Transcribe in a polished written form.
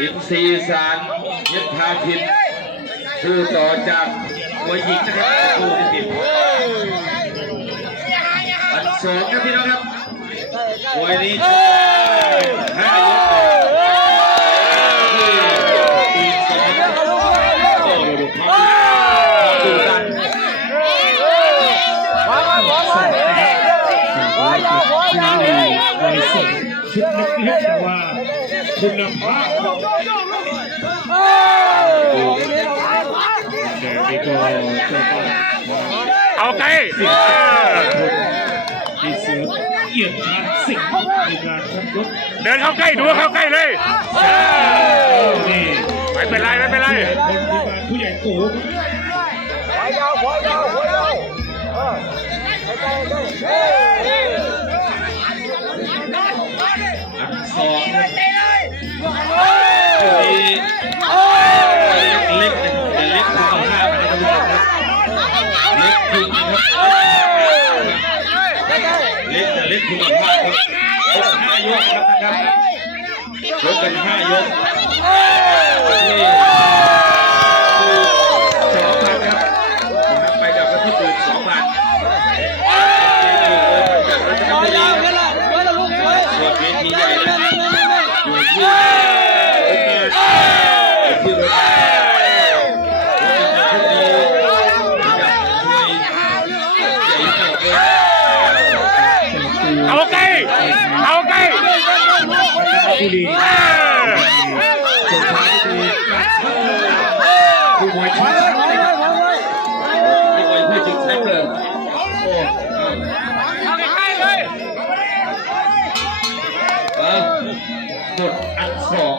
อินทรีย์สารเย็บพาทินสู้ต่อจากมวยหญิงนะครับสู้ติดอันสองครับพี่น้องครับมวยนี้5 ยกตีสองโอ้ดูดูดันชุดเล็กๆแต่ว่าคุณภาพเดี๋ยวนี้ก็จะต้องเอาไกลที่เสือเอี่ยมชาญสิงห์ในการชกยกเดินเข้าใกล้ดูเข้าใกล้เลยนี่ไม่เป็นไรไม่เป็นไรคนที่มาผู้ใหญ่กูอันสองเล็กแต่เล็กคุณภาพนะครับเล็กจริงครับเล็กแต่เล็กคุณภาพครับ5 ยกครับยกกัน5 ยกนี่2,000ครับไปกับประเทศอื่น2,000ส่วนเวทีใหญ่อยู่ที่เอาใกล้เอาใกล้ผู้ดีสุดท้ายคือผู้มวยชนะผู้มวยผู้ชิงแชมป์เลยเอาใกล้เลยหมดอันสอง